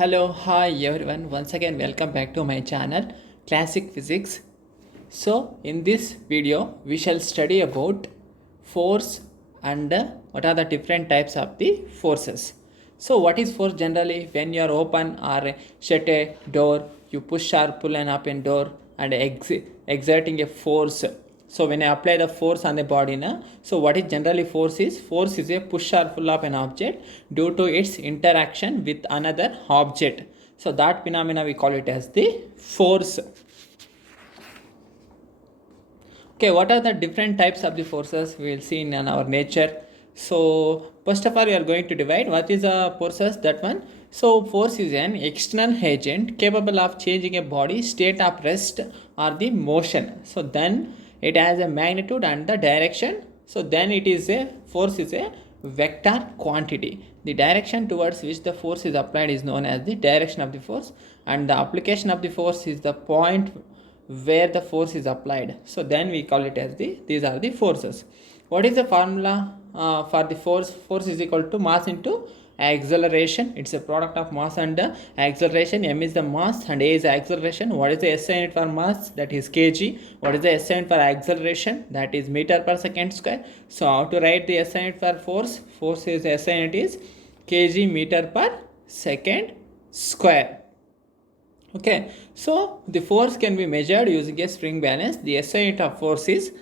Hello, hi everyone. Once again, welcome back to my channel, Classic Physics. So, in this video, we shall study about force and what are the different types of the forces. So, what is force generally? When you are open or shut a door, you push or pull an open door and exerting a force. So when I apply the force on the body now, so what is generally force is a push or pull of an object due to its interaction with another object. So that phenomena we call it as the force. Okay, what are the different types of the forces we will see in our nature? So first of all, we are going to divide what is a forces, that one. So force is an external agent capable of changing a body state of rest or the motion. So then it has a magnitude and the direction. So then it is a force is a vector quantity. The direction towards which the force is applied is known as the direction of the force, and the application of the force is the point where the force is applied. So then we call it as these are the forces. What is the formula for the force is equal to mass into acceleration. It's a product of mass and acceleration. M is the mass and A is the acceleration. What is the SI unit for mass? That is kg. What is the SI unit for acceleration? That is meter per second square. So how to write the SI unit for force is SI unit is kg meter per second square. Okay, so the force can be measured using a spring balance. The SI unit of force is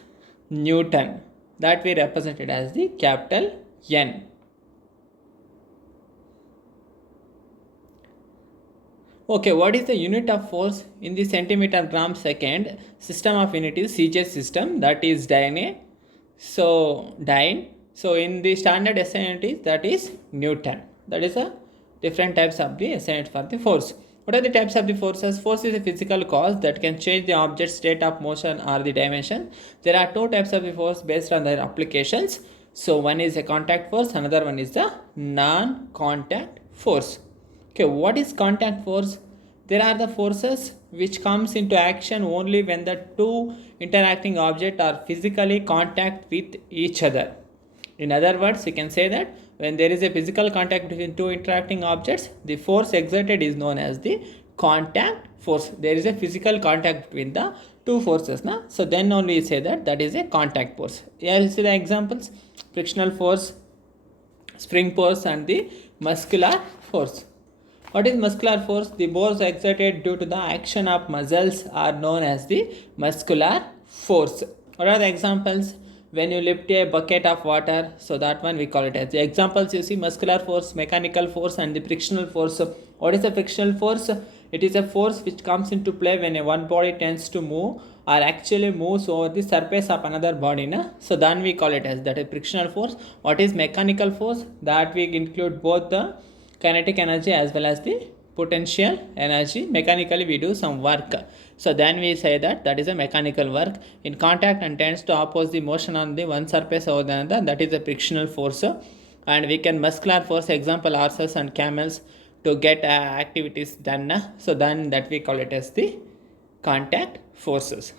Newton, that we represented as the capital N. Okay, what is the unit of force in the centimeter gram second system of unit is CJ system, that is dyne. So dyne. So in the standard SI unit is that is Newton. That is a different types of the SI unit for the force. What are the types of the forces? Force is a physical cause that can change the object's state of motion or the dimension. There are two types of the force based on their applications. So one is a contact force, another one is the non-contact force. Okay, what is contact force? There are the forces which comes into action only when the two interacting objects are physically contact with each other. In other words, you can say that when there is a physical contact between two interacting objects, the force exerted is known as the contact force. There is a physical contact between the two forces. Na? So then only you say that that is a contact force. Here you see the examples: frictional force, spring force, and the muscular force. What is muscular force? The force exerted due to the action of muscles are known as the muscular force. What are the examples? When you lift a bucket of water, so that one we call it as the examples. You see muscular force, mechanical force, and the frictional force. So what is the frictional force? It is a force which comes into play when a one body tends to move or actually moves over the surface of another body. Na? So then we call it as that a frictional force. What is mechanical force? That we include both the kinetic energy as well as the potential energy. Mechanically we do some work, so then we say that that is a mechanical work in contact and tends to oppose the motion on the one surface over the other, that is a frictional force. And we can muscular force, example horses and camels, to get activities done. So then that we call it as the contact forces.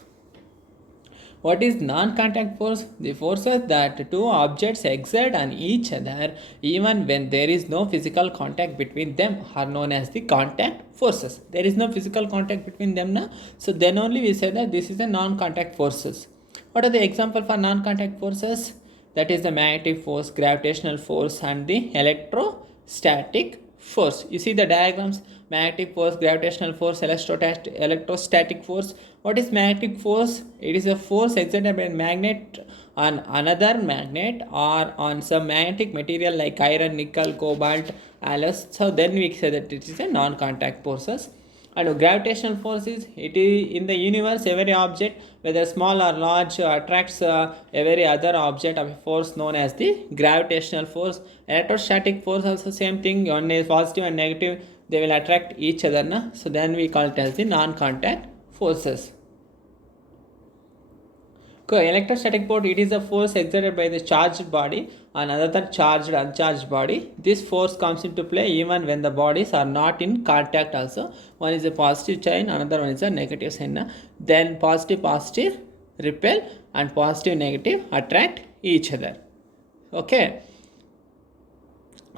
What is non-contact force? The forces that two objects exert on each other even when there is no physical contact between them are known as the contact forces. There is no physical contact between them now, so then only we say that this is a non-contact forces. What are the example for non-contact forces? That is the magnetic force, gravitational force, and the electrostatic force. You see the diagrams: magnetic force, gravitational force, electrostatic force. What is magnetic force? It is a force exerted by a magnet on another magnet or on some magnetic material like iron, nickel, cobalt, alloys. So then we say that it is a non-contact forces. And gravitational force is, it is in the universe every object whether small or large attracts every other object of a force known as the gravitational force. Electrostatic force also same thing, one is positive and negative, they will attract each other. Na? So then we call it as the non-contact forces. Electrostatic force, it is a force exerted by the charged body on another charged uncharged body. This force comes into play even when the bodies are not in contact also. One is a positive chain, another one is a negative sign. Then positive repel and positive negative attract each other. Okay.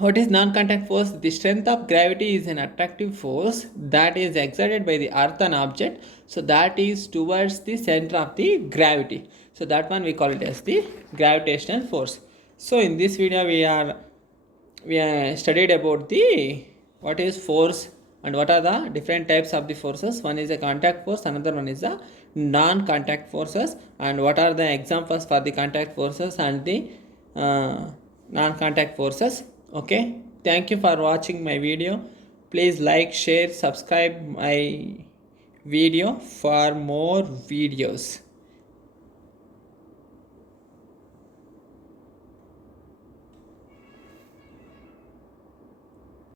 What is non-contact force? The strength of gravity is an attractive force that is exerted by the earth and object. So that is towards the center of the gravity. So that one we call it as the gravitational force. So in this video we are studied about the what is force and what are the different types of the forces. One is a contact force, another one is a non-contact forces, and what are the examples for the contact forces and the non-contact forces. Okay, thank you for watching my video. Please like, share, subscribe my video for more videos.